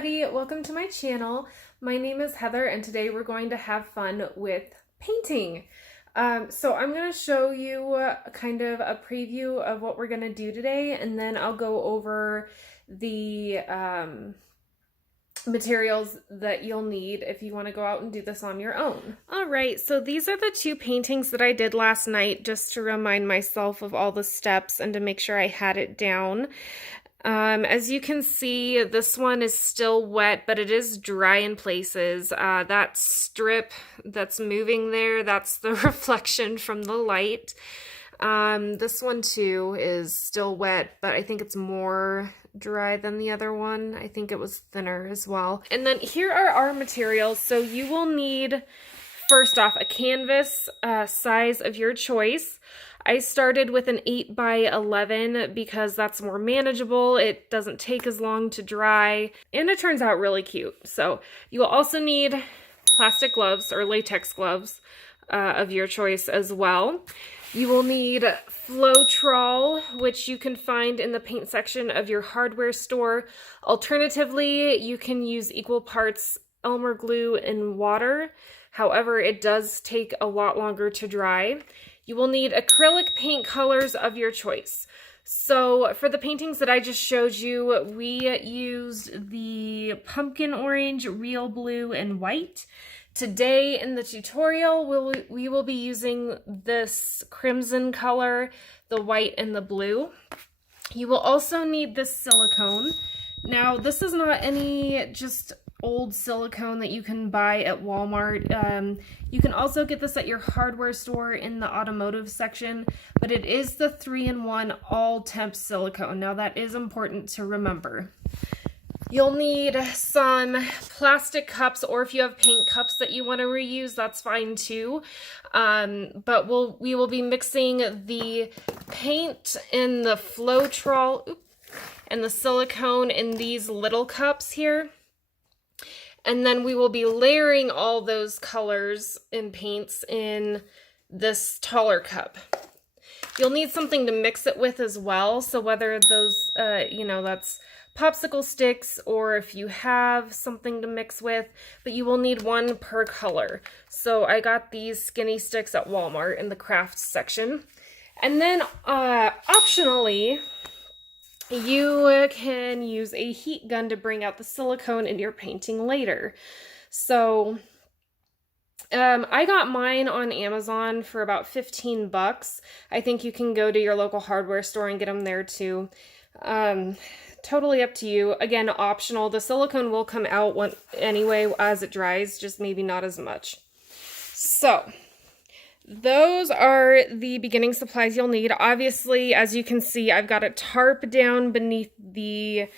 everybody, welcome to my channel. My name is Heather and today we're going to have fun with painting. So I'm going to show you kind of a preview of what we're going to do today, and then I'll go over the materials that you'll need if you want to go out and do this on your own. All right, so these are the two paintings that I did last night just to remind myself of all the steps and to make sure I had it down. As you can see, this one is still wet, but it is dry in places. That strip that's moving there, that's the reflection from the light. This one too is still wet, but I think it's more dry than the other one. I think it was thinner as well. And then here are our materials. So you will need, first off, a canvas size of your choice. I started with an 8 by 11 because that's more manageable. It doesn't take as long to dry, and it turns out really cute. So you will also need plastic gloves or latex gloves of your choice as well. You will need Floetrol, which you can find in the paint section of your hardware store. Alternatively, you can use equal parts Elmer glue and water. However, it does take a lot longer to dry. You will need acrylic paint colors of your choice. So for the paintings that I just showed you, we used the pumpkin orange, real blue, and white. Today in the tutorial, we will be using this crimson color, the white, and the blue. You will also need this silicone. Now, this is not any just old silicone that you can buy at Walmart. You can also get this at your hardware store in the automotive section, but it is the 3-in-1 all temp silicone. Now that is important to remember. You'll need some plastic cups, or if you have paint cups that you want to reuse, that's fine too. But we will be mixing the paint in the Floetrol and the silicone in these little cups here. And then we will be layering all those colors and paints in this taller cup. You'll need something to mix it with as well. So whether those, that's popsicle sticks, or if you have something to mix with, but you will need one per color. So I got these skinny sticks at Walmart in the crafts section. And then optionally, you can use a heat gun to bring out the silicone in your painting later. So I got mine on Amazon for about 15 bucks. I think you can go to your local hardware store and get them there too. Totally up to you. Again, optional. The silicone will come out anyway as it dries, just maybe not as much. So those are the beginning supplies you'll need. Obviously, as you can see, I've got a tarp down beneath the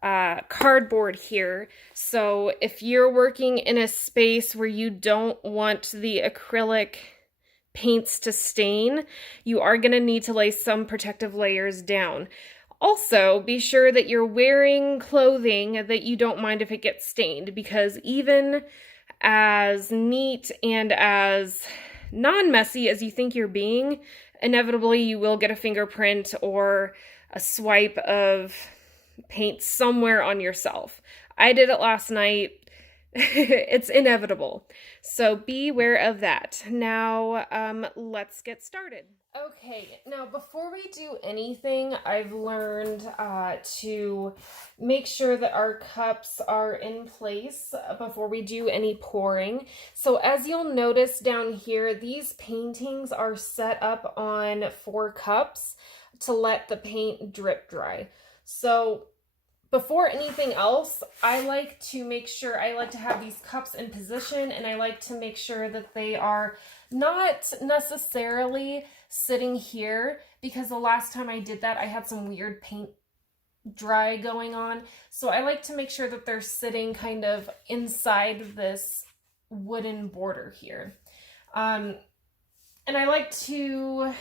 cardboard here. So if you're working in a space where you don't want the acrylic paints to stain, you are going to need to lay some protective layers down. Also, be sure that you're wearing clothing that you don't mind if it gets stained, because even as neat and as non-messy as you think you're being, inevitably you will get a fingerprint or a swipe of paint somewhere on yourself. I did it last night. It's inevitable. So be aware of that. Now, let's get started. Okay, now before we do anything, I've learned to make sure that our cups are in place before we do any pouring. So as you'll notice down here, these paintings are set up on 4 cups to let the paint drip dry. So before anything else, I like to have these cups in position, and I like to make sure that they are not necessarily sitting here, because the last time I did that, I had some weird paint dry going on. So I like to make sure that they're sitting kind of inside this wooden border here. And I like to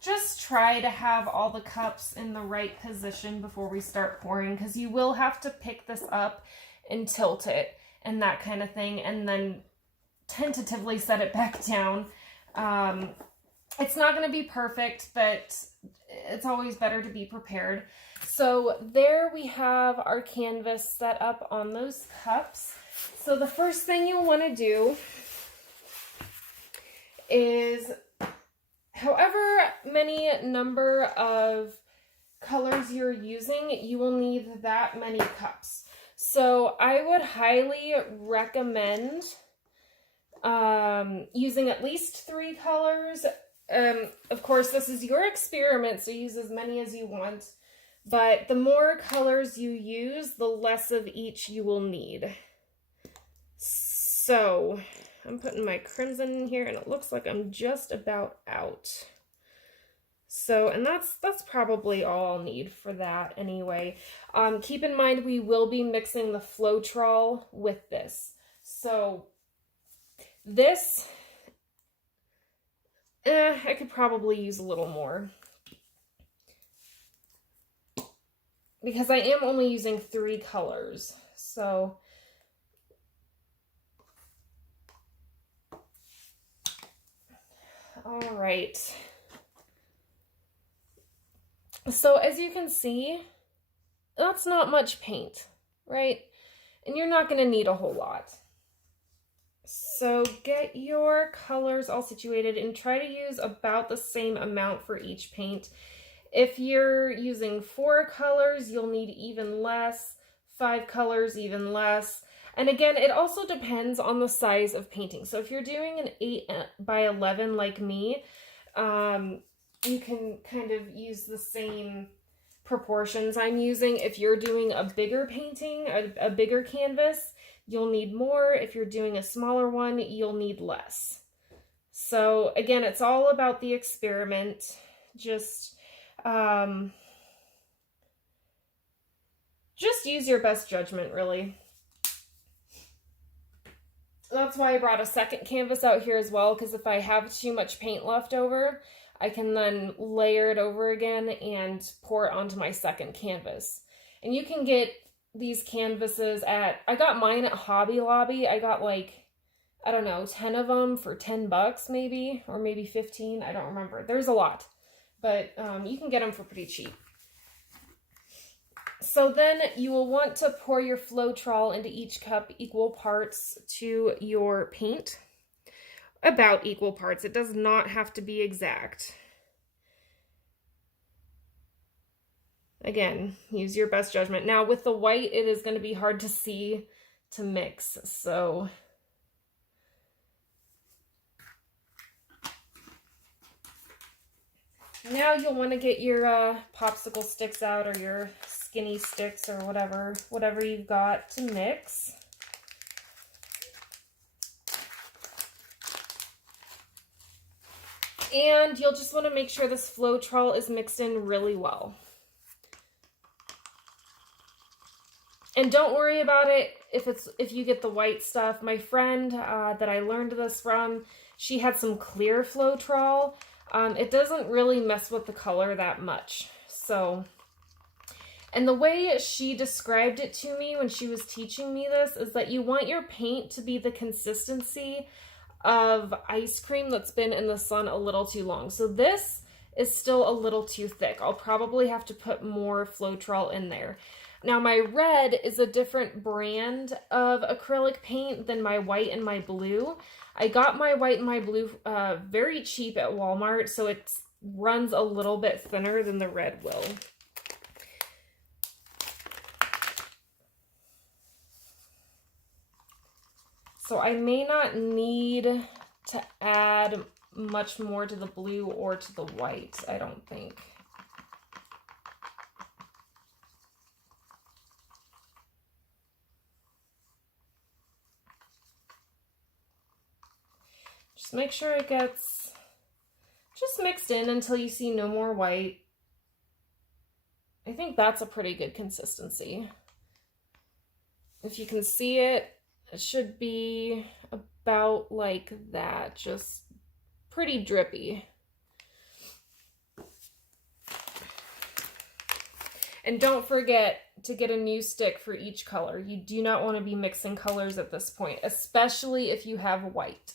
just try to have all the cups in the right position before we start pouring, because you will have to pick this up and tilt it and that kind of thing, and then tentatively set it back down. It's not going to be perfect, but it's always better to be prepared. So there we have our canvas set up on those cups. So the first thing you'll want to do is, however many number of colors you're using, you will need that many cups. So I would highly recommend using at least 3 colors. Of course, this is your experiment, so use as many as you want. But the more colors you use, the less of each you will need. So I'm putting my crimson in here, and it looks like I'm just about out. So, and that's probably all I'll need for that anyway. Keep in mind, we will be mixing the Floetrol with this. So this, I could probably use a little more, because I am only using 3 colors. So all right. So as you can see, that's not much paint, right? And you're not going to need a whole lot. So get your colors all situated and try to use about the same amount for each paint. If you're using 4 colors, you'll need even less. 5 colors, even less. And again, it also depends on the size of painting. So if you're doing an 8 by 11 like me, you can kind of use the same proportions I'm using. If you're doing a bigger painting, a bigger canvas, you'll need more. If you're doing a smaller one, you'll need less. So again, it's all about the experiment. Just use your best judgment, really. That's why I brought a second canvas out here as well, because if I have too much paint left over, I can then layer it over again and pour it onto my second canvas. And you can get these canvases at, I got mine at Hobby Lobby. I got like, I don't know, 10 of them for $10 maybe, or maybe 15. I don't remember. There's a lot, but you can get them for pretty cheap. So then you will want to pour your Floetrol into each cup equal parts to your paint. About equal parts. It does not have to be exact. Again, use your best judgment. Now with the white, it is going to be hard to see to mix, so now you'll want to get your popsicle sticks out, or your skinny sticks, or whatever you've got to mix. And you'll just want to make sure this Floetrol is mixed in really well. And don't worry about it if you get the white stuff. My friend that I learned this from, she had some clear Floetrol. It doesn't really mess with the color that much. So, and the way she described it to me when she was teaching me this is that you want your paint to be the consistency of ice cream that's been in the sun a little too long. So this is still a little too thick. I'll probably have to put more Floetrol in there. Now my red is a different brand of acrylic paint than my white and my blue. I got my white and my blue very cheap at Walmart, so it runs a little bit thinner than the red will. So I may not need to add much more to the blue or to the white, I don't think. Just make sure it gets just mixed in until you see no more white. I think that's a pretty good consistency. If you can see it, it should be about like that, just pretty drippy. And don't forget to get a new stick for each color. You do not want to be mixing colors at this point, especially if you have white.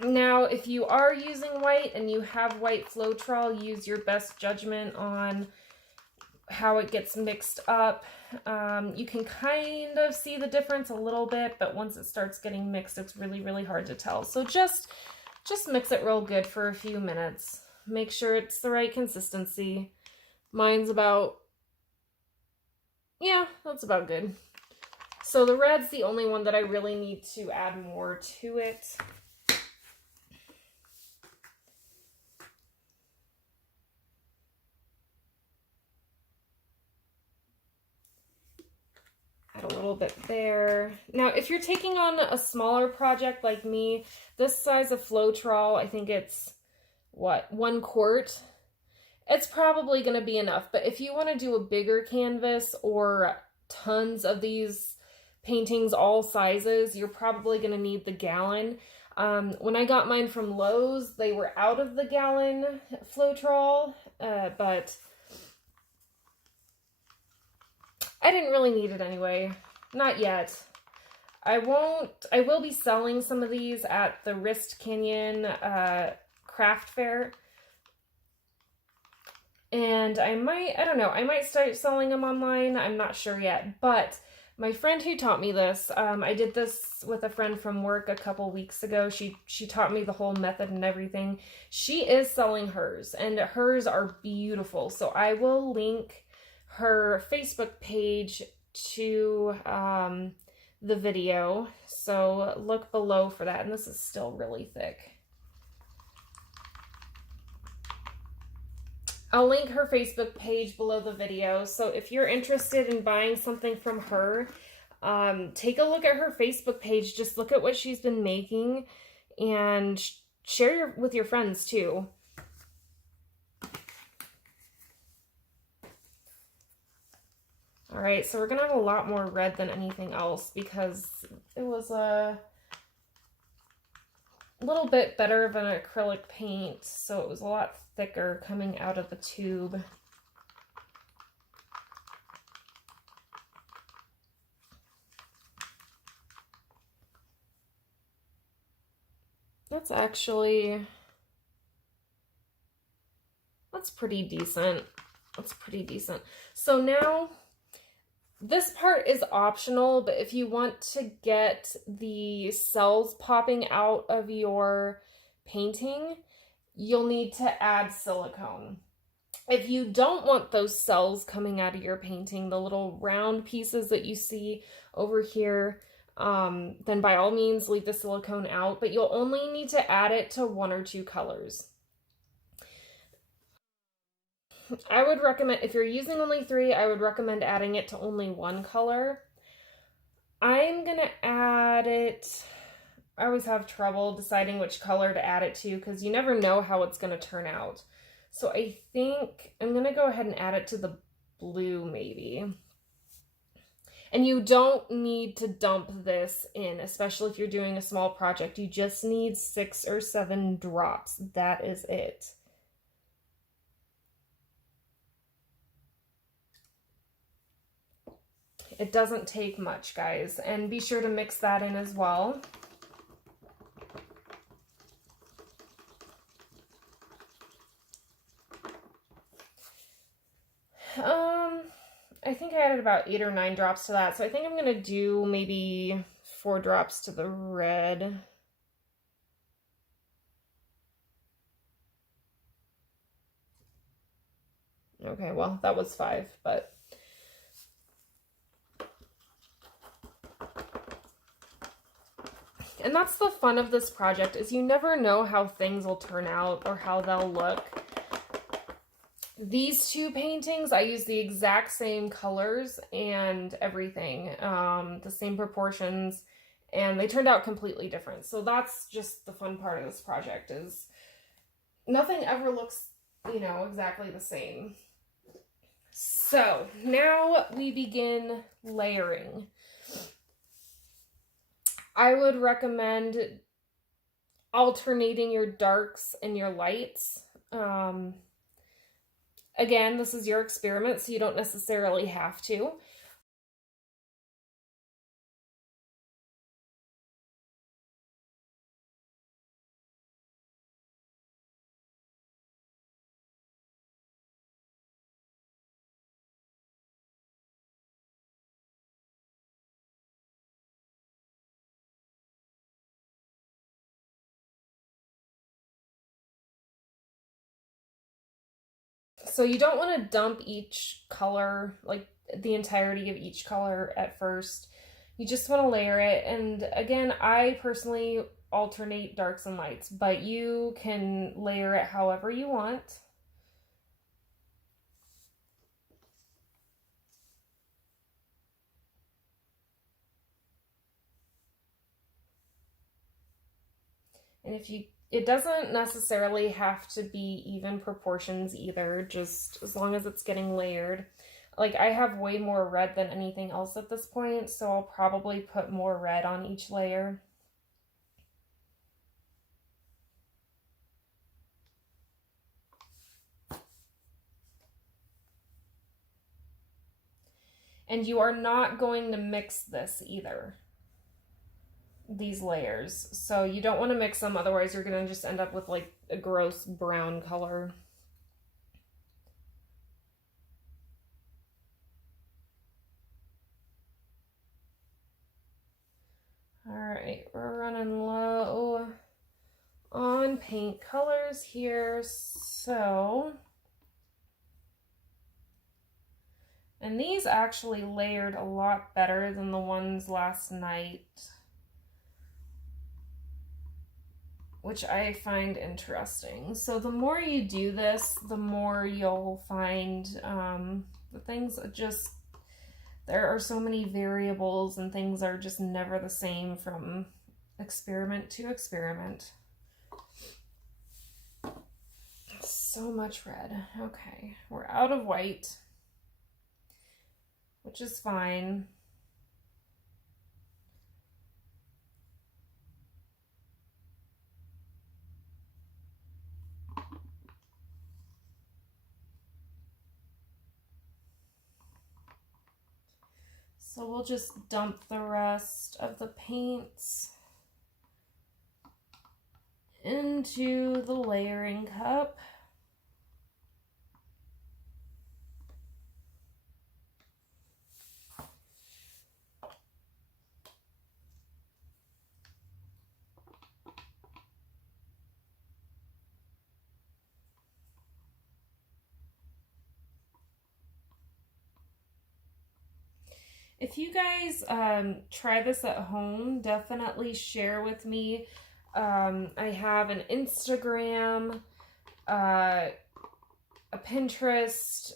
Now, if you are using white and you have white Floetrol, use your best judgment on how it gets mixed up. You can kind of see the difference a little bit, but once it starts getting mixed, it's really, really hard to tell. So just mix it real good for a few minutes. Make sure it's the right consistency. Mine's about, yeah, that's about good. So the red's the only one that I really need to add more to it. Add a little bit there. Now, if you're taking on a smaller project like me, this size of Floetrol, I think it's, what, 1 quart? It's probably going to be enough. But if you want to do a bigger canvas or tons of these paintings, all sizes, you're probably going to need the gallon. When I got mine from Lowe's, they were out of the gallon Floetrol, but I didn't really need it anyway. Not yet. I will be selling some of these at the Wrist Canyon craft fair. And I might start selling them online. I'm not sure yet. But my friend who taught me this, I did this with a friend from work a couple weeks ago. She taught me the whole method and everything. She is selling hers, and hers are beautiful. So I will link her Facebook page to the video. So look below for that. And this is still really thick. I'll link her Facebook page below the video. So if you're interested in buying something from her, take a look at her Facebook page. Just look at what she's been making and share with your friends too. All right, so we're gonna have a lot more red than anything else because it was a little bit better of an acrylic paint, so it was a lot thicker coming out of the tube. That's pretty decent. That's pretty decent. So now, this part is optional, but if you want to get the cells popping out of your painting, you'll need to add silicone. If you don't want those cells coming out of your painting, the little round pieces that you see over here, then by all means leave the silicone out, but you'll only need to add it to 1 or 2 colors. I would recommend, if you're using only 3, I would recommend adding it to only 1 color. I'm going to add it, I always have trouble deciding which color to add it to because you never know how it's going to turn out. So I think I'm going to go ahead and add it to the blue maybe. And you don't need to dump this in, especially if you're doing a small project. You just need 6 or 7 drops. That is it. It doesn't take much, guys. And be sure to mix that in as well. I think I added about 8 or 9 drops to that. So I think I'm going to do maybe 4 drops to the red. Okay, well, that was 5, but... And that's the fun of this project, is you never know how things will turn out or how they'll look. These 2 paintings, I used the exact same colors and everything, the same proportions, and they turned out completely different. So that's just the fun part of this project, is nothing ever looks, you know, exactly the same. So now we begin layering. I would recommend alternating your darks and your lights. Again, this is your experiment, so you don't necessarily have to. So you don't want to dump each color, like the entirety of each color at first. You just want to layer it. And again, I personally alternate darks and lights, but you can layer it however you want. And it doesn't necessarily have to be even proportions either, just as long as it's getting layered. Like, I have way more red than anything else at this point, so I'll probably put more red on each layer. And you are not going to mix this either, these layers. So you don't want to mix them, otherwise you're going to just end up with like a gross brown color. All right, we're running low on paint colors here, so... And these actually layered a lot better than the ones last night, which I find interesting. So the more you do this, the more you'll find the things just, there are so many variables and things are just never the same from experiment to experiment. So much red. Okay, we're out of white, which is fine. So we'll just dump the rest of the paints into the layering cup. If you guys try this at home, definitely share with me. I have an Instagram, a Pinterest,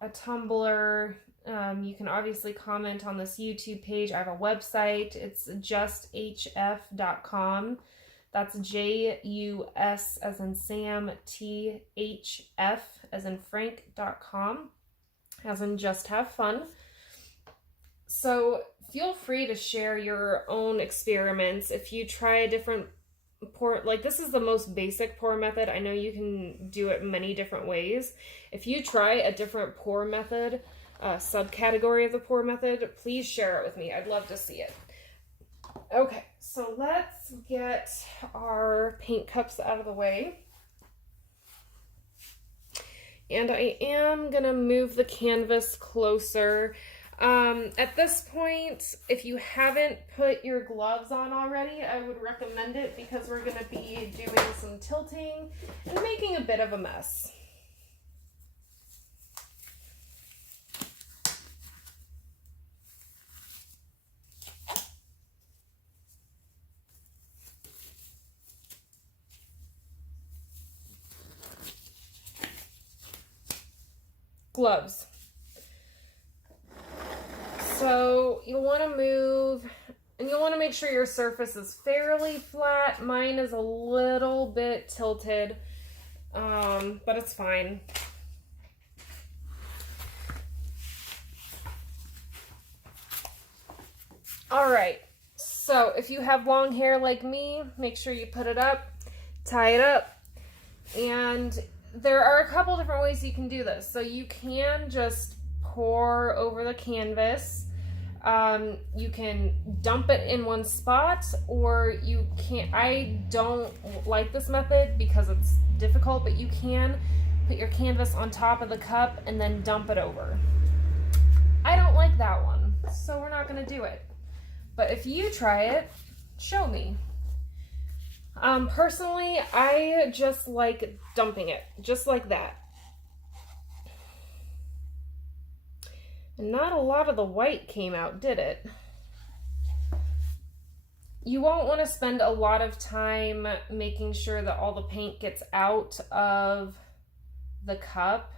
a Tumblr. You can obviously comment on this YouTube page. I have a website. It's justhf.com. That's JUS as in Sam, THF as in Frank.com, as in just have fun. So feel free to share your own experiments. If you try a different pour, like this is the most basic pour method. I know you can do it many different ways. If you try a different pour method, subcategory of the pour method, please share it with me. I'd love to see it. Okay, so let's get our paint cups out of the way. And I am gonna move the canvas closer. At this point, if you haven't put your gloves on already, I would recommend it because we're going to be doing some tilting and making a bit of a mess. Gloves. So you'll want to move, and you'll want to make sure your surface is fairly flat. Mine is a little bit tilted, but it's fine. All right, so if you have long hair like me, make sure you put it up, tie it up, and there are a couple different ways you can do this. So you can just pour over the canvas. You can dump it in one spot, or you can't. I don't like this method because it's difficult, but you can put your canvas on top of the cup and then dump it over. I don't like that one, so we're not going to do it. But if you try it, show me. Personally, I just like dumping it, just like that. And not a lot of the white came out, did it? You won't want to spend a lot of time making sure that all the paint gets out of the cup,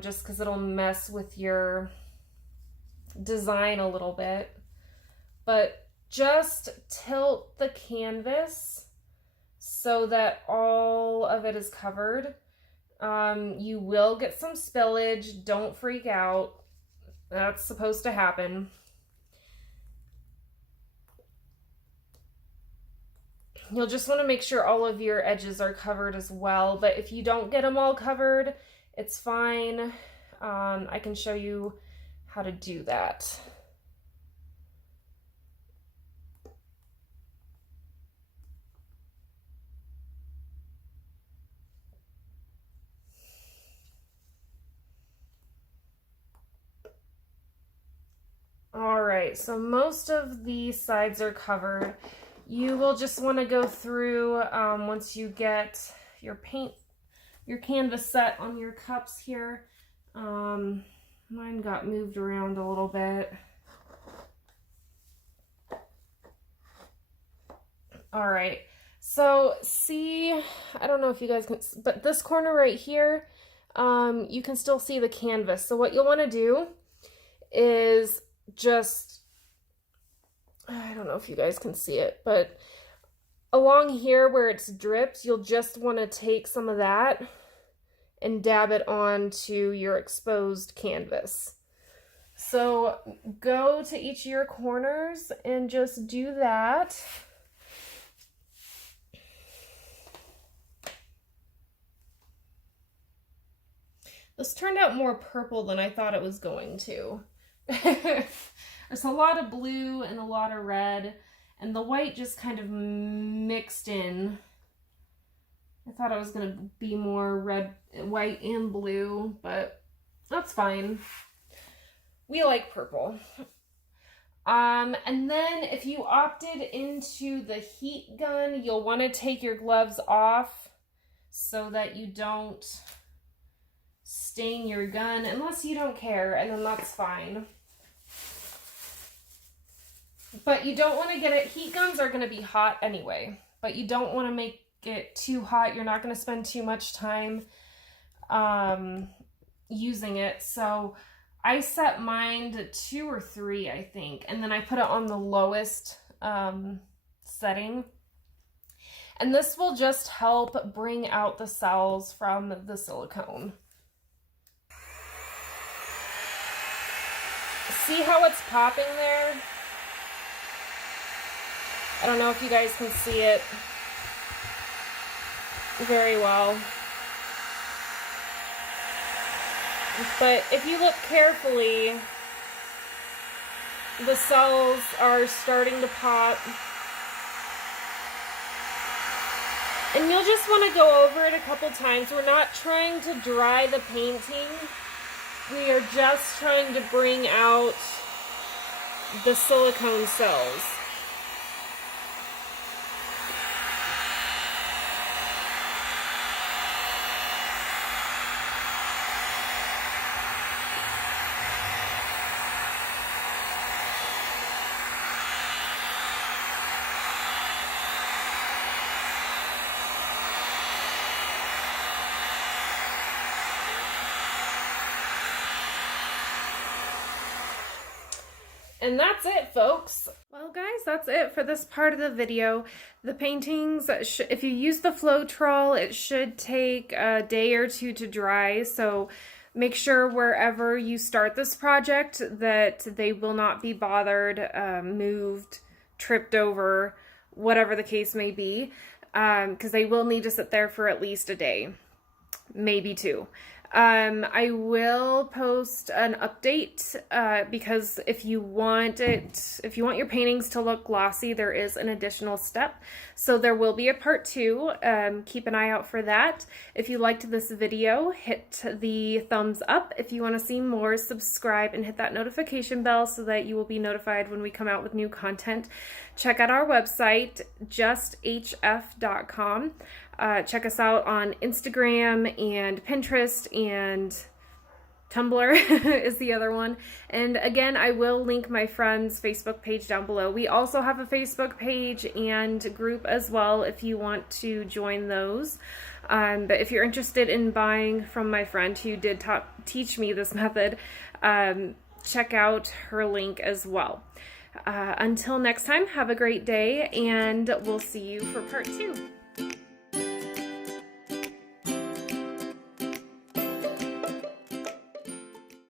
just because it'll mess with your design a little bit. But just tilt the canvas so that all of it is covered. You will get some spillage. Don't freak out. That's supposed to happen. You'll just want to make sure all of your edges are covered as well. But if you don't get them all covered, it's fine. I can show you how to do that. All right, so most of the sides are covered. You will just want to go through once you get your canvas set on your cups here. Mine got moved around a little bit. All right, so see, I don't know if you guys can, but this corner right here, you can still see the canvas. So what you'll want to do is just, I don't know if you guys can see it, but along here where it's dripped, you'll just want to take some of that and dab it onto your exposed canvas. So go to each of your corners and just do that. This turned out more purple than I thought it was going to. There's a lot of blue and a lot of red, and the white just kind of mixed in. I thought it was going to be more red, white, and blue, but that's fine. We like purple. And then if you opted into the heat gun, you'll want to take your gloves off so that you don't stain your gun, unless you don't care, and then that's fine. But you don't want to get it, heat guns are going to be hot anyway, but you don't want to make it too hot. You're not going to spend too much time using it. So I set mine to 2 or 3, I think, and then I put it on the lowest setting. And this will just help bring out the cells from the silicone. See how it's popping there? I don't know if you guys can see it very well. But if you look carefully, the cells are starting to pop. And you'll just want to go over it a couple times. We're not trying to dry the painting. We are just trying to bring out the silicone cells. And that's it, folks. Well, guys, that's it for this part of the video. The paintings, if you use the Floetrol, it should take a day or 2 to dry. So make sure wherever you start this project that they will not be bothered, moved, tripped over, whatever the case may be, because they will need to sit there for at least a day, maybe 2. I will post an update because if you want your paintings to look glossy, there is an additional step. So there will be a part 2. Keep an eye out for that. If you liked this video, hit the thumbs up. If you want to see more, subscribe and hit that notification bell so that you will be notified when we come out with new content. Check out our website, justhf.com. Check us out on Instagram and Pinterest and Tumblr is the other one. And again, I will link my friend's Facebook page down below. We also have a Facebook page and group as well if you want to join those. But if you're interested in buying from my friend who did teach me this method, check out her link as well. Until next time, have a great day, and we'll see you for part 2.